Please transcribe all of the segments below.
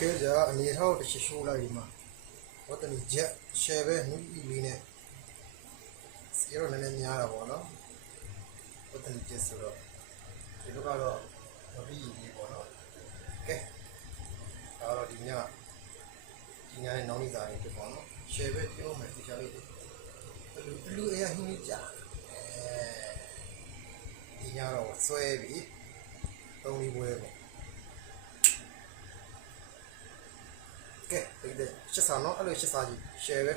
ကဲကြအနေထောက်တစ်ချိုးလိုက်ဒီမှာဝတ်တနီချက်ရှယ်ပဲနူးဤလေးနဲ့စီရောနည်းနည်းများတာပေါ့နော်ဝတ်တနီချက်ဆိုတော့ဒီလိုကတော့မပြီးဘူးပေါ့နော်ကဲဒါတော့ဒီညရဲ့နောင်နေစားတွေဖြစ်ပေါ့နော်ရှယ်ပဲပြောမယ်ဒီချာလေးလူအရာဟင်းကြီးကြာဒီညတော့ဆွဲပြီးသုံးလေးပွဲပေါ့ကဲဒီချက်စားနော်အဲ့လိုချက်စားကြီး share ပဲ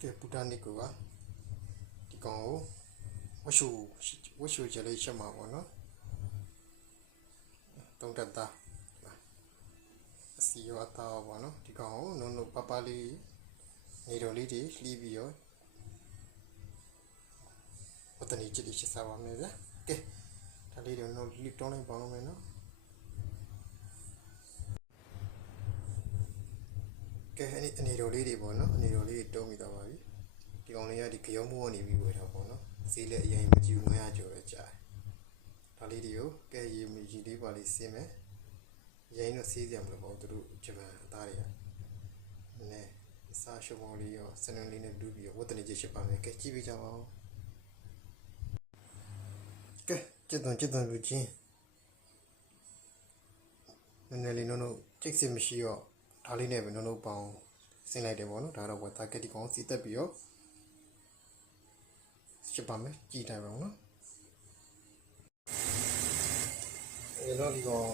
ကဲပူတာနစ်ကိုကဒီကောင်ကိုဝှရှူကြလေးချက်မှာပေါ့နော်တုံးတက်တာအစီရောအသားပေါ့နော်ဒီကောင်ကိုနုံနုံပပလေးနေတော်လေးတွေလှီးပြီးရောဝတ်တနီချက်လေးချက်စားပါမယ်ဗျာကဲဒါလေးတွေတော့လှီးတောင်းလိုက်ပါဦးမယ်နော်ကဲအနေတော်လေးတွေပေါ့နော်အနေတော်လေးတုံးမိတော့ပါပြီဒီကောင်လေးကဒီကြောမိုးကနေပြီးဝယ်တာပေါ့နော်ဈေးလည်းအရင်မကြည့်ဘူး900ကျော်ပဲကြာဒါလေးတွေကိုကဲရေလေးပါလေးစင်းမယ်ရိုင်းတော့ဆေးကြမလို့ပေါ့သူတို့ဂျပန်အသားတွေကနည်းစားရှုံမောလေးရောစနွန်လေးနဲ့တူပြီးဝတ်တနေချက်ဖြစ်ပါမယ်ကဲကြည့်ပေးကြပါဦးကဲကျက်သွန်လူချင်းနည်းနည်းလေးနော်ကျိတ်စစ်မရှိတော့ဒါလေးနဲ့ပဲနော်ပေါင်းဆင်းလိုက်တယ်ပေါ့နော်ဒါတော့ဝတ်သားကတိကောင်စီတက်ပြီးတော့ချက်ပါမယ်ကြည်တိုင်းပါဦးနော်အဲ့တော့ဒီကောင်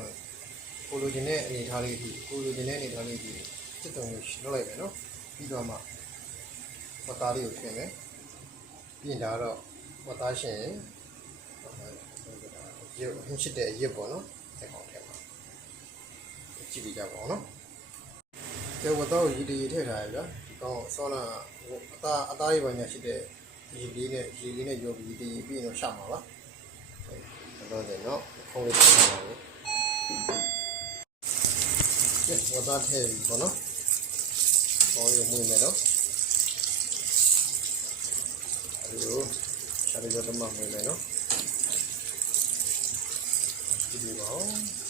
ကိုလိုချင်တဲ့အနေထားလေးဒီကိုလိုချင်တဲ့အနေထားလေးဒီစစ်တုံးကိုလုပ်လိုက်မယ်နော်ပြီးတော့မှဝတ်သားလေးကိုထည့်မယ်ပြီးရင်ဒါတော့ဝတ်သားရှင်ရုပ်ဟင်းချစ်တဲ့ရုပ်ပေါ့နော်အဲ့ကောင်ထည့်ပါကြည့်ပြကြပါဦးနော်ကဲဝတ်သားကိုရည်တည်ထည့်ထားရဗျာဒီကောင်ဆောနာအသားရေးပိုင်းညာရှိတဲ့ရေလေးနဲ့ရောပြီးတည်ပြီးတော့ရှာမှာပါတော့တယ်နော်ခေါင်းလေးထည့်ထားပါဦးကဲဝတ်သားထည့်ပြီပေါ့နော်ခေါင်းရမွေးမယ်တော့အဲ့လိုရှာရတော့မှမွေးမယ်နော်ဒီလိုပါ